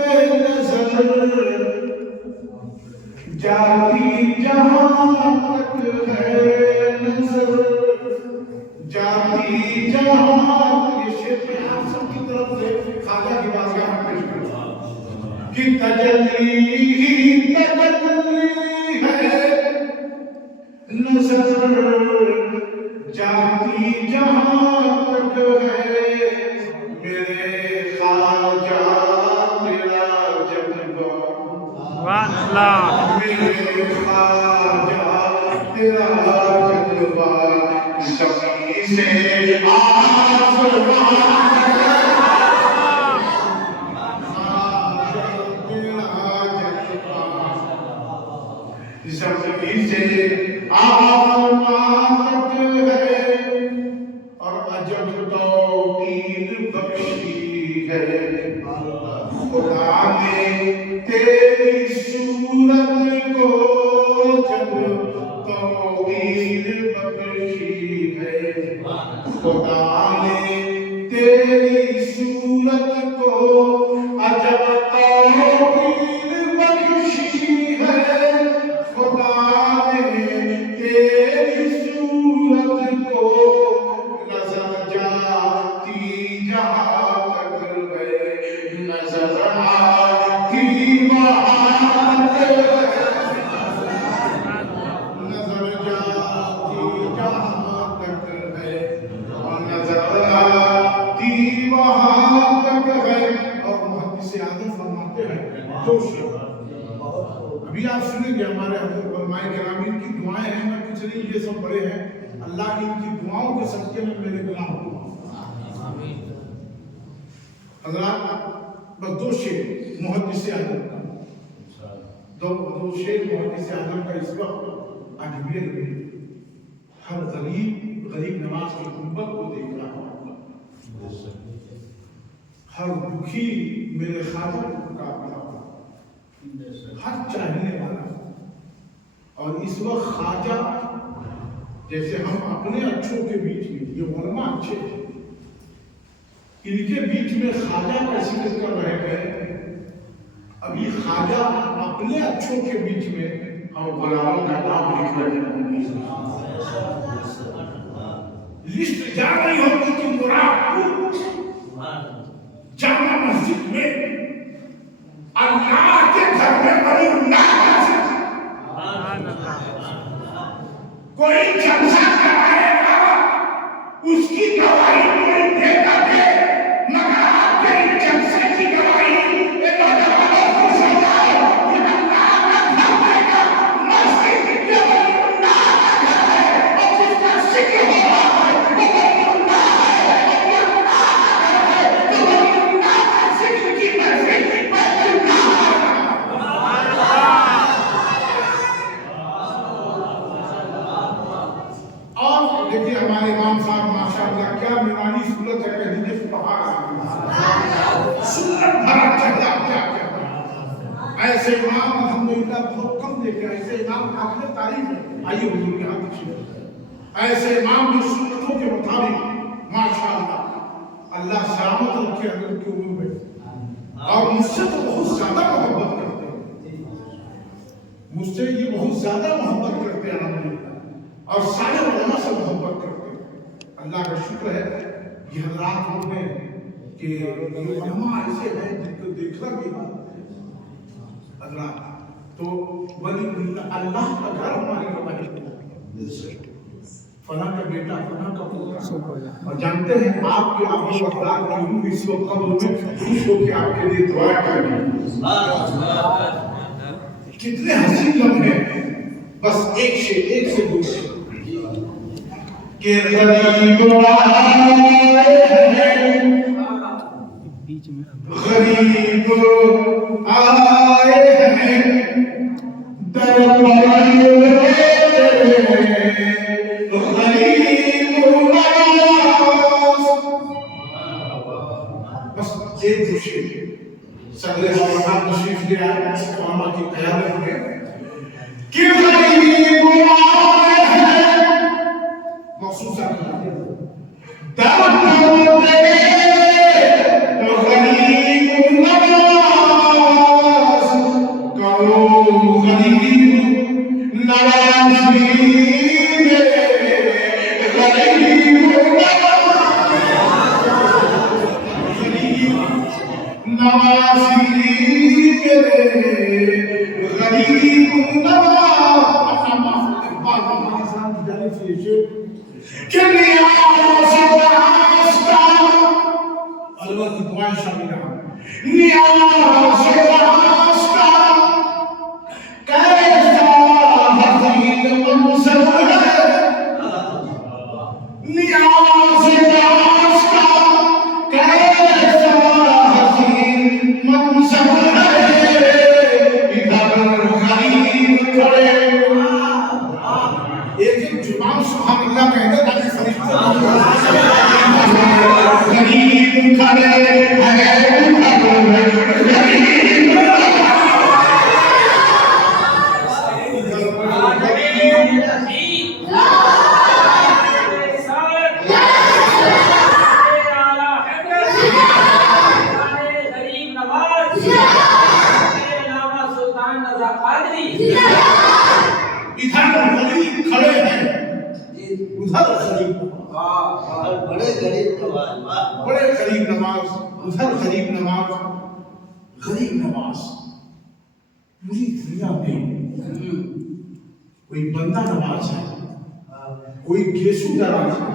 نظر جاتی جہاں تک ہے نظر جاتی جہاں یہ شعر میں آپ سب کی طرف سے خواجہ کی بارگاہ میں پیش کرتا کہ تجلی ہی تجلی ہے نظر جاتی جہاں تک ہے میرے خواجہ تیرا جلوہ سبحان اللہ میرے خواجہ تیرا جلوہ زمین سے آسمان زمین سے آسمان تک ہے اور عجب توقیر بخشی ہے خدا نے تیری صورت کو جب توقیر بخشی ہے خدا نے تیری صورت کو عجب توقیر بخشی ہے خدا نے تیری صورت کو نظر جاتی جہاں تک ہے نظر آتی وہاں تک نظر جاتی جہاں تک ہے اور نظر آتی وہاں تک ہے اور محدث اعظم فرماتے ہیں دو شعر ابھی آپ سنیں گے ہمارے حضرت علماء کرام ان کی دعائیں ہیں میں کچھ نہیں یہ سب بڑے ہیں اللہ کی ان کی دعاؤں کے صدقے میں میرے گناہ کو حضرات بس دو شعر محدث اعظم کا دو شعر محدث اعظم کا اس وقت عجیبیت میں ہر غریب نواز کی گنبد کو دیکھ رہا ہوں ہر دکھی میرے خواجہ کو پکار رہا ہوں ہر چاہنے والا اور اس وقت خواجہ جیسے ہم اپنے اچھوں کے بیچ میں یہ علماء اچھے ہیں ان کے بیچ میں خواجہ کا ذکر کر رہے ہیں ابھی خواجہ اپنے اچھوں کے بیچ میں اور غلاموں کا نام لکھ رہے ہیں لسٹ جا رہی ہوگی کہ مراد جامع مسجد میں اللہ کے گھر میں بڑی اللہ کوئی جلسہ کرائے گا اس کی گواہی کوئی دے گا دے مگر آپ کے جلسے کی گواہی یہ نوجوانوں کو سمجھاؤ یہ اللہ کا گھر دے گا مسجد یہ ولی اللہ کا گھر ہے اور جس کا ذکر ہو رہا ہے وہ ولی اللہ ہے اور یہ اللہ کا گھر ہے تو ولی اللہ کا ذکر کی محفل بیت اللہ اور دیکھیے ہمارے امام صاحب ماشاءاللہ کیا نورانی صورت ہے کہ دیجیے سبحان اللہ سورت بھرا چہرہ کیا کیا ایسے امام الحمدللہ بہت کم دیکھے ایسے امام قابل تعریف ہے آئیے حضور کے ہاتھ تشریف ایسے امام جو سنتوں کے مطابق ماشاءاللہ اللہ سلامت رکھے اگر کی عمر میں اور مجھ سے تو بہت زیادہ محبت کرتے ہیں مجھ سے یہ بہت زیادہ محبت کرتے ہیں الحمدللہ اور سارے علماء سے محبت کرتے ہیں اللہ کا شکر ہے یہ حضرات ہوتے ہیں کہ یہ علماء ایسے ہیں جن کو دیکھنا بھی حضرات تو ولی اللہ کا گھر ہماری گواہی فلاں کا بیٹا فلاں کا پوتا اور جانتے ہیں آپ کے آبا و اجداد کی روح اس وقت قبر میں خوش ہو کے آپ کے لیے دعا کر رہی کتنے حسین لمحے بس ایک سے دو شعر کہ غریب آئے ہیں غریب آئے ہیں در غریب نواز بس ایک دوسرے صدر مولانا تشریف لے آئے علماء کی قیادت میں کہ غریب آئے ہیں مخصوصا درد غریب نواز نوازی غریب نواز اپنا اقبال ہماری انسان کی جانب سے یہ شعر کہ نیاز داشتا اللہ کی دعائیں شامل ہیں نیاز داشتا کیسا حزین منظر ہے نیاز داشتا کیسا حزین منظر ہے ادھر غریب کھڑے ایک جمام سبحان اللہ کہہ دے تاکہ فرشتے غریب کھڑے غریب نواز پوری دنیا میں کوئی بندہ نواز ہے کوئی گیسو نواز ہے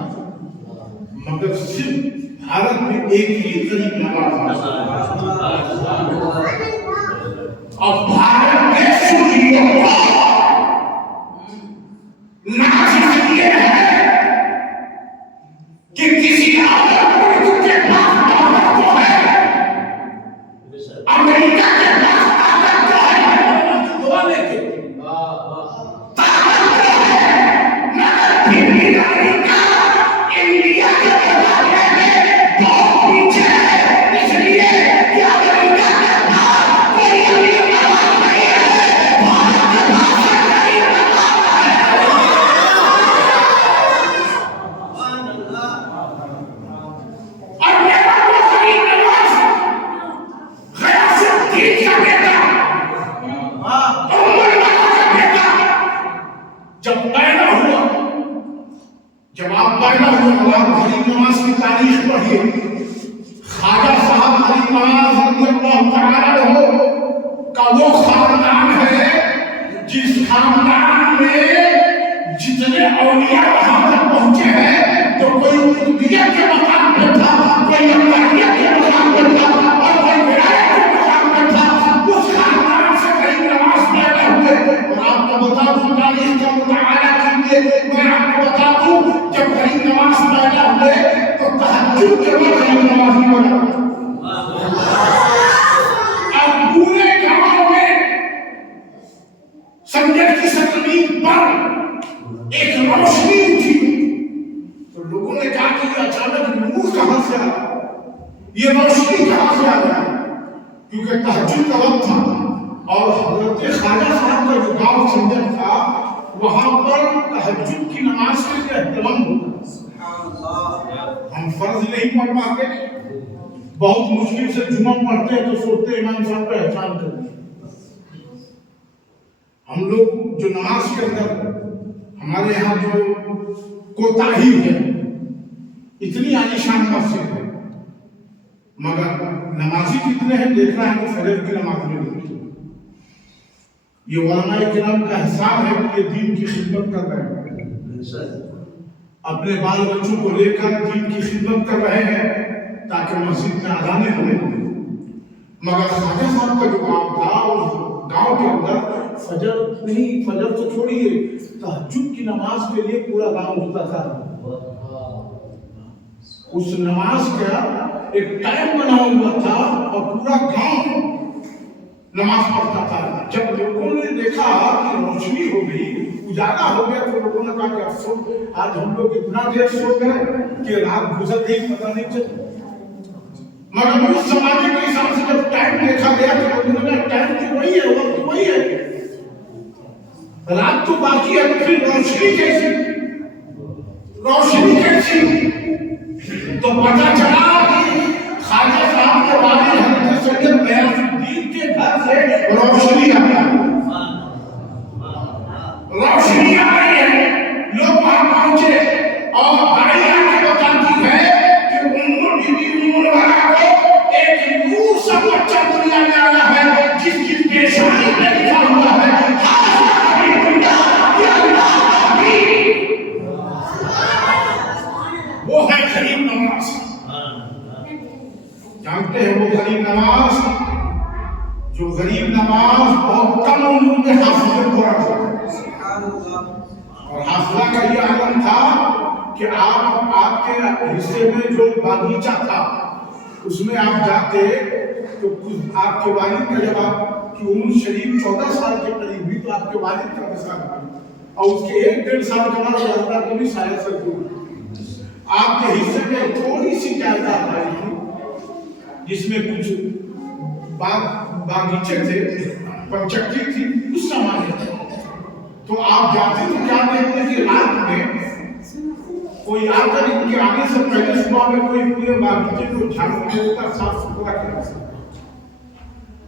مگر صرف بھارت میں ایک ہی غریب نواز ہے اور بھارت گیسو ہی ہوگا ناز یہ ہے کہ کسی امریکہ کے پاس طاقت تو ہے دعا لے کے طاقت تو ہے مگر پھر بھی امریکہ انڈیا کے مقابلے میں بہت پیچھے ہے اس لیے کہ امریکہ کے پاس کوئی امیر نواز نہیں ہے بھارت کے پاس غریب نواز ہے اور میرا وہ غریب نواز جب پیدا ہوا جب آپ پیدا ہوئے آپ غریب نواز کی تاریخ پڑھیے خواجہ صاحب غریب نواز رضی اللہ تعالی عنہ کا وہ خاندان ہے جس خاندان میں جتنے اولیاء وہاں تک پہنچے ہیں تو کوئی قطبیت کے مقام پہ تھا کوئی اقلیت کے مقام پہ تھا اور کوئی ولایت کے مقام پہ تھا اس خاندان سے غریب نواز پیدا ہوئے اور آپ کو بتا دوں تاریخ کا مطالعہ کیجیے میں آپ کو بتا دوں جب غریب نواز پیدا ہوئے تو تہجد کے وقت غریب نواز نہیں بنا اب پورے گاؤں میں سنجر کی سرزمین پر ایک روشنی تھی تو لوگوں نے کہا کہ یہ اچانک نور کہاں سے آیا یہ روشنی کہاں سے آیا کیونکہ تہجد کا وقت تھا اور حضرت خواجہ صاحب کا جو گاؤں سنجر تھا وہاں پر تہجد کی نماز کے لیے اہتمام ہوتا ہم فرض نہیں پڑھ پاتے بہت مشکل سے جمعہ پڑھتے ہیں تو سوچتے امام صاحب کا احسان کرتے ہم لوگ جو نماز کے اندر ہمارے یہاں جو کوتاہی ہے اتنی عالیشان مسجد ہے مگر نمازی کتنے ہیں دیکھنا ہے کہ فجر کی نماز میں نہیں یہ علماء کرام کا احسان ہے کہ یہ دین کی خدمت کر رہے ہیں اپنے بال بچوں کو لے کر دین کی خدمت کر رہے ہیں تاکہ مسجد میں اذانیں ہوں مگر خواجہ صاحب کا جو گاؤں تھا اس گاؤں کے اندر فجر نہیں فجر تو چھوڑیے تہجد کی نماز کے لیے پورا گاؤں اٹھتا تھا اس نماز کا ایک ٹائم بنا ہوا تھا اور پورا گاؤں نماز پڑھتا تھا جب لوگوں نے دیکھا کہ روشنی ہو گئی اجالا ہو گیا تو لوگوں نے کہا کہ افسوس آج ہم لوگ اتنا دیر سو گئے کہ رات گزر گئی پتہ نہیں چلا مگر اس زمانے کے حساب سے جب ٹائم دیکھا گیا تو لوگوں نے کہا ٹائم تو وہی ہے وقت وہی ہے رات تو باقی ہے تو پھر روشنی کیسی تو پتہ چلا کہ خواجہ صاحب کے والد حضرت سید غیاث الدین کے گھر سے روشنی آئی ہے لوگ وہاں پہنچے اور بڑی آ کے بتاتی ہے کہ بی بی ام الورا کو ایک نور سا بچہ جو غریب نواز بہت کم عمر میں حافظ قرآن، اور حافظہ کا یہ عالم تھا کہ آپ کے حصے میں جو باغیچہ تھا اس میں آپ جاتے تو کچھ آپ کے والد کا جب آپ کی عمر شریف 14 سال کے قریب ہوئی تو آپ کے والد کا مثال تھا، اور اس کے 1-1.5 سال کے بعد اللہ کو بھی سایہ سے دور آپ کے حصے میں تھوڑی سی جائیداد آئی تھی جس میں کچھ باغیچے تھے، پنچکی تھی، اس سامان تو آپ جاتے تو کیا دیکھتے کہ رات میں کوئی آ کر ان کے آنے سے پہلے صبح میں کوئی پورے باغیچے کو جھاڑو دیتا، صاف ستھرا کرتا۔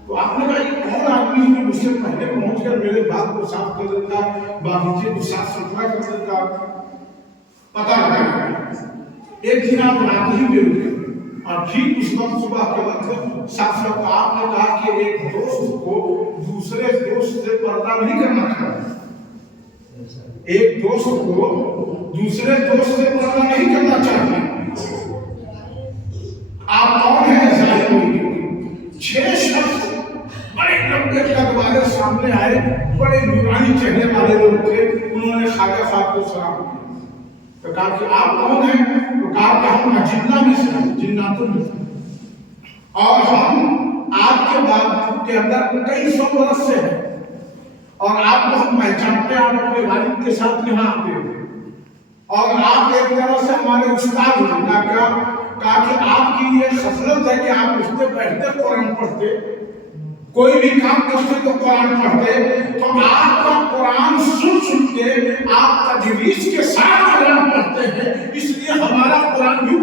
تو آپ نے کہا یہ کون آدمی جو مجھ سے پہلے پہنچ کر میرے باغ کو صاف کر دیتا، باغیچے کو صاف ستھرا کر دیتا؟ پتہ لگا ایک دن آپ رات ہی میں اٹھے اور ٹھیک اس وقت صبح کے وقت صاف صاف آپ نے کہا کہ ایک دوست کو دوسرے دوست سے پردہ نہیں کرنا چاہیے، ایک دوست کو دوسرے دوست سے پردہ نہیں کرنا چاہیے۔ آپ کون ہیں؟ ظاہر ہوئی 6 شخص بڑے لمبے قد والے سامنے آئے، بڑے نورانی چہرے والے لوگ تھے، انہوں نے خواجہ صاحب کو سلام کیا، تو کہا کہ آپ کون ہیں؟ تو کہا کہ ہم اجنہ میں سے ہیں، جناتوں میں سے، اور ہم آپ کے باغ کے اندر کئی 100 برس سے ہیں، اور آپ کو ہم پہچانتے ہیں، آپ اپنے والد کے ساتھ یہاں آتے ہیں، اور آپ ایک طرح سے ہمارے استاد ہیں۔ کہا کہ آپ کی یہ خصلت ہے کہ آپ اٹھتے بیٹھتے قرآن پڑھتے، کوئی بھی کام کرتے تو قرآن پڑھتے، تو آپ کا قرآن سن کے آپ تجویز کے ساتھ قرآن پڑھتے ہیں، اس لیے ہمارا قرآن بھی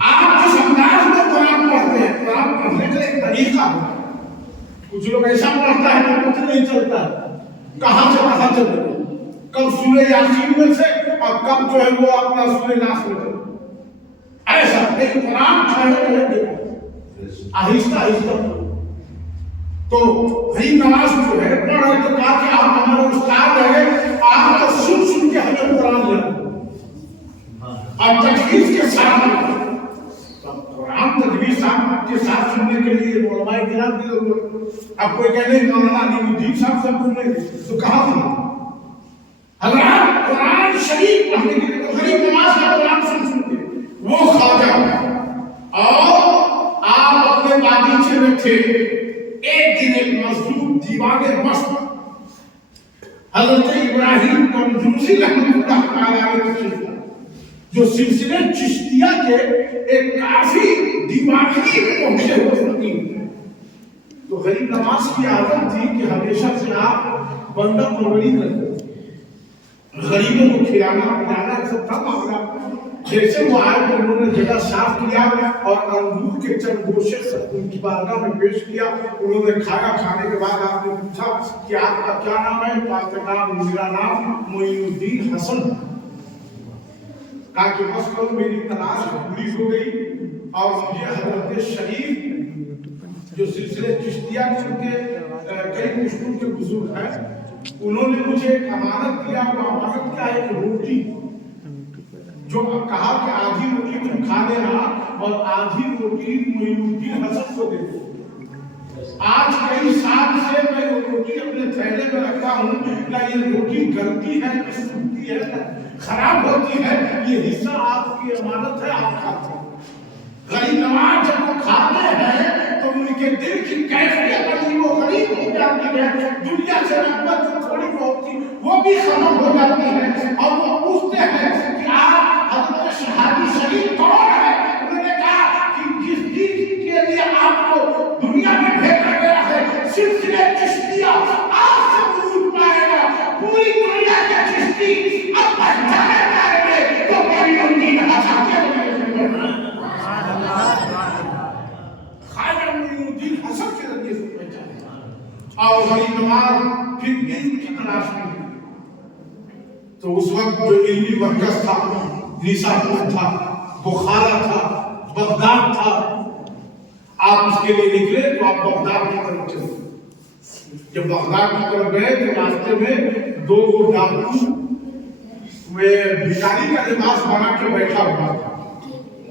آپ جس انداز میں قرآن پڑھتے ہیں، قرآن پڑھنے کا ایک طریقہ ہے، کچھ لوگ ایسا پڑھتا ہے کہ پتہ نہیں چلتا کہاں سے کہاں چلے، کب سورہ یاسین میں سے اور کب جو ہے وہ اپنا سورہ ناس میں چلے، ایسا ایک قرآن کھڑے آہستہ آہستہ۔ تو غریب نواز جو ہے پڑھ رہے تو کہا کہ آپ ہمارے استاد ہیں، آپ کا سن کے ہمیں قرآن لینا اور تجویز کے ساتھ قرآن تجویز کے ساتھ سننے کے لیے علماء کرام کی ضرورت۔ اب کوئی کہنے مولانا علی الدین صاحب سے پوچھنے تو کہا تھا حضرات قرآن شریف پڑھنے کے لیے تو غریب نواز کا قرآن سن کے وہ خواجہ، اور آپ اپنے باغیچے میں تھے، ایک دن ایک مظلوم دیوان مست حضرت ابراہیم کنجوسی رحمۃ اللہ تعالی علیہ جو سلسلے چشتیہ کے ایک کافی دیوانگی میں پہنچے ہوئے فقیر، تو غریب نواز کی عادت تھی کہ ہمیشہ سے آپ بندہ پروری کرتے، غریبوں کو کھلانا پلانا سب تھا معاملہ۔ جیسے وہ آئے تو انہوں نے جگہ صاف کیا اور انگور کے چند گوشے ان کی بارگاہ میں پیش کیا، انہوں نے کھانا، کھانے کے بعد آپ نے پوچھا کہ آپ کا کیا نام ہے؟ آپ کا نام، میرا نام معین الدین حسن۔ کہا کہ بس کرو میری تلاش پوری ہو گئی، اور مجھے حضرت شریف جو سلسلے چشتیہ کے کئی مشکل کے بزرگ ہیں، انہوں نے مجھے ایک امانت دیا، وہ امانت کیا ہے؟ ایک روٹی، جو کہا کہ آدھی روٹی تم کھا لینا اور آدھی روٹی معین الدین حسن کو دے دو۔ آج کئی سال سے میں وہ روٹی اپنے تھیلے میں رکھتا ہوں، نہ یہ روٹی گلتی ہے، نہ سوکھتی ہے، نہ خراب ہوتی ہے، یہ حصہ آپ کی امانت ہے، آپ کھاتے ہیں۔ غریب نواز جب وہ کھاتے ہیں تو ان کے دل کی کیفیت عجیب و غریب ہو جاتی ہے، دنیا سے رغبت جو تھوڑی بہت تھی وہ بھی ختم ہو جاتی ہے، اور وہ پوچھتے ہیں کہ آپ حضرت شہادی شریف کون ہے؟ انہوں نے کہا کہ جس چیز کے لیے آپ کو دنیا میں بھیجا گیا ہے، سلسلے چشتیہ آپ سے وجود پائے گا، پوری دنیا کے چشتی اب پہچانے جائیں گے تو معین الدین حسن کے خواجہ معین الدین حسن کے ذریعے سے پہچانے، اور غریب نواز پھر علم کی تلاش میں۔ تو اس وقت جو علمی مرکز تھا نیساپور تھا، بخارا تھا، بغداد تھا، آپ اس کے لیے نکلے تو آپ بغداد کی طرف چلے۔ جب بغداد کی طرف گئے تو راستے میں 2 ڈاکو بھکاری کا لباس بنا کے بیٹھا ہوا تھا،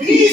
20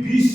20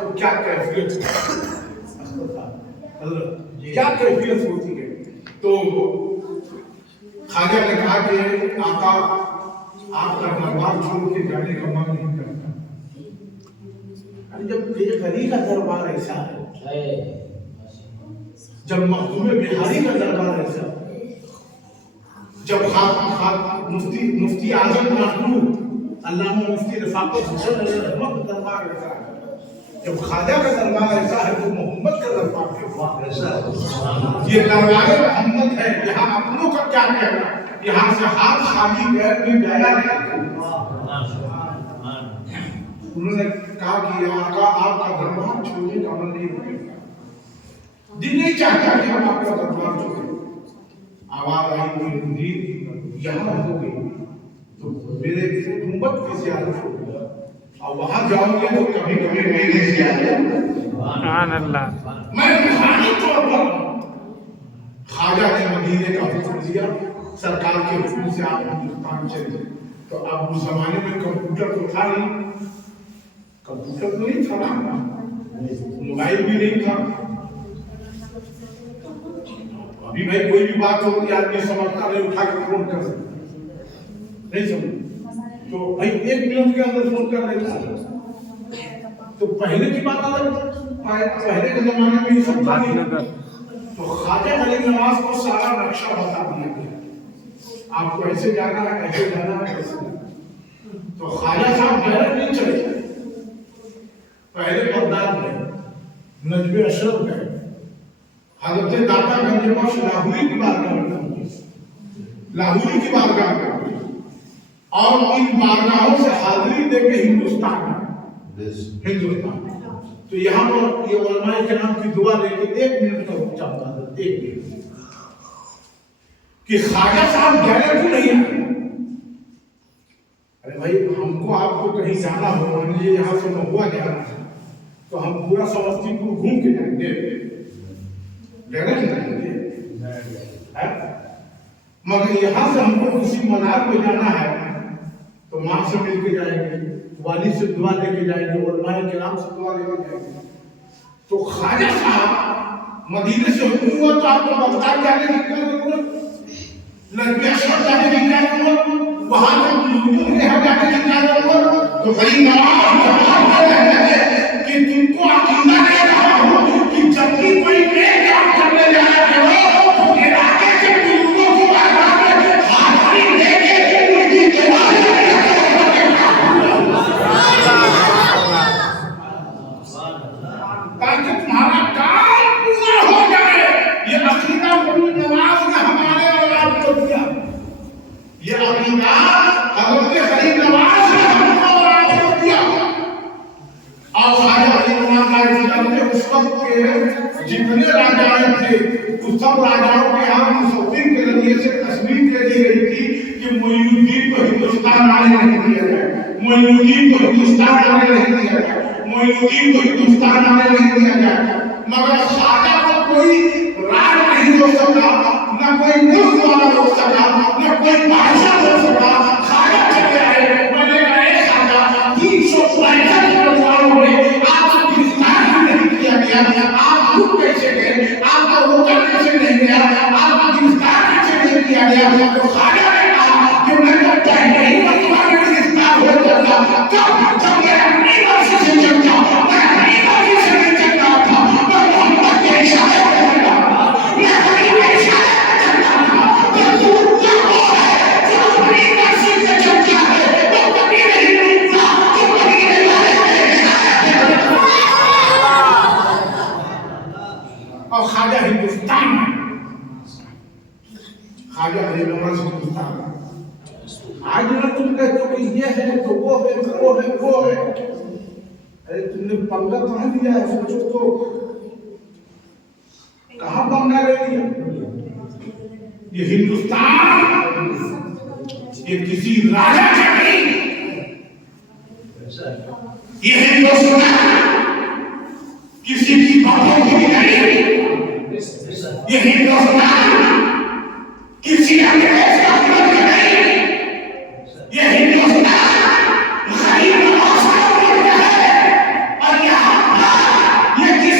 تو کیا کیفیت کیا کیفیت ہوتی ہے. تو خواجہ نے کہا کہ آقا آپ کا دربار چھوڑ کے جانے کا من نہیں کرتا. جب ایک علی کا دربار ایسا ہے، جب مخدوم بہاری کا دربار ایسا ہے، جب مفتی اعظم محمود علامہ مفتی رفاقت حسین علیہ رحمۃ کا دربار ایسا ہے، جب خواجہ کا دربار ایسا ہے تو محمد کا دربار ایسا ہے. یہ دربار محمد ہے. یہاں اپنوں کا کیا کہنا، یہاں سے ہاتھ خالی غیر بھی جایا نہیں. انہوں نے کہا کہ آقا آپ کا دربار چھوڑنے کا من نہیں ہوگا، دل نہیں چاہتا کہ ہم آپ کا دربار چھوڑیں. آواز آئی کوئی مدیر یہاں ہو گئی تو میرے گنبد کی زیارت ہو گیا، اور وہاں جاؤ گے تو کبھی کبھی میری زیارت. سبحان اللہ. میں روحانی طور پر خواجہ نے مدینے کا حکم دیا، سرکار کے حکم سے آپ ہندوستان چلے. تو اب اس زمانے میں کمپیوٹر تو تھا نہیں، کمپیوٹر تو نہیں تھا، موبائل بھی نہیں تھا. ابھی بھائی کوئی بھی بات ہوتی آدمی سمجھتا نہیں، اٹھا کے فون کر سکتا نہیں سمجھ تو بھائی 1 منٹ کے اندر فون کر دیتا. تو پہلے کی بات الگ، پہلے کے زمانے میں یہ سب تھا نہیں. تو خواجہ غریب نواز کو سارا نقشہ بتا دیا گیا، آپ کو ایسے جانا ہے، ایسے جانا ہے، ایسے جانا. تو خواجہ صاحب ڈائریکٹ نہیں چلے، پہلے بغداد گئے، نجم اشرف گئے، حضرت داتا گنج بخش لاہوری کی بارگاہ میں، لاہوری کی بارگاہ میں، اور ان بارگاہوں سے حاضری دے کے ہندوستان تو یہاں پر یہ علماء کرام کی دعا لے کے 1 منٹ کا رک جاتا ہے. 1 منٹ کہ خواجہ صاحب گئے تو نہیں آئے. ارے بھائی ہم کو آپ کو کہیں جانا ہو، مان لیجیے یہاں سے مہوا جانا ہے تو ہم پورا سمستی پور گھوم کے جائیں گے، ڈائریکٹ جائیں گے. مگر یہاں سے ہم کو کسی منار پہ جانا ہے تو ماں سے مل کے جائیں گے، والد سے دعا لے کے جائیں گے، علماء کرام سے دعا لے کے جائیں گے. تو خواجہ صاحب مدینے سے حکم ہوا تو آپ کو بغداد جانے کی کیا ضرورت، نجم اشرف جانے کی کیا ضرورت، وہاں جانے کی کیا ضرورت. تو غریب نواز کہ تم کو عقیدہ دے رہا ہوں کہ جب بھی کوئی نیک کام کرنے جایا کرو تو علاقے کے بزرگوں کی بارگاہ میں حاضری دے کے ان کی دعا تاکہ تمہارا کام پورا ہو جائے. یہ عقیدہ غریب نواز نے ہمارے اولاد کو دیا، یہ عقیدہ حضرت غریب نواز نے ہم کو اولاد کو دیا. اور خواجہ غریب نواز اس وقت کے جتنے راجائیں تھے اس سب راجاؤں کے یہاں مصور کے ذریعے سے تصویر دے دی گئی تھی کہ معین الدین کو ہندوستان آنے نہیں دیا جائے، معین الدین کو ہندوستان آنے نہیں دیا جائے، معین الدین کو ہندوستان آنے نہیں دیا جائے. مگر خواجہ کو کوئی راج نہیں روک سکا، نہ کوئی ملک والا روک سکا، نہ کوئی بادشاہ روک سکا. خواجہ چلے آئے. میں نے کہا اے خواجہ 365 پروانوں میں آپ کو گرفتار نہیں کیا گیا، آپ رک کیسے گئے، آپ کا روکا کیسے نہیں گیا، آپ کو گرفتار کیسے نہیں کیا گیا. تو خواجہ نے کہا کہ میں تو پہلے ہی تمہارے گرفتار ہو جاتا، جب میں اپنی مرضی سے چلتا، میں اپنی مرضی سے نہیں چلتا تھا، میں محمد کے اشارے پہ چلتا تھا، میں اپنی اشارے پہ چلتا تھا. تو کیا وہ ہے جو اپنی مرضی سے چلتا ہے وہ کبھی نہیں رکتا، جو کبھی نہیں اور خواجہ ہندوستان میں، خواجہ ہندوستان میں. آج نہ تم کہتے ہو کہ یہ ہے تو وہ ہے، وہ ہے، وہ ہے. ارے تم نے پنگا کہاں دیا ہے، سوچو تو کہاں پنگا لے لیا. یہ ہندوستان یہ کسی راجا کا نہیں، یہ ہندوستان کسی کی باتوں کی نہیں، یہ ہندوستان کسی انگریز کا ملک نہیں، یہ ہندوستان غریب نواز کا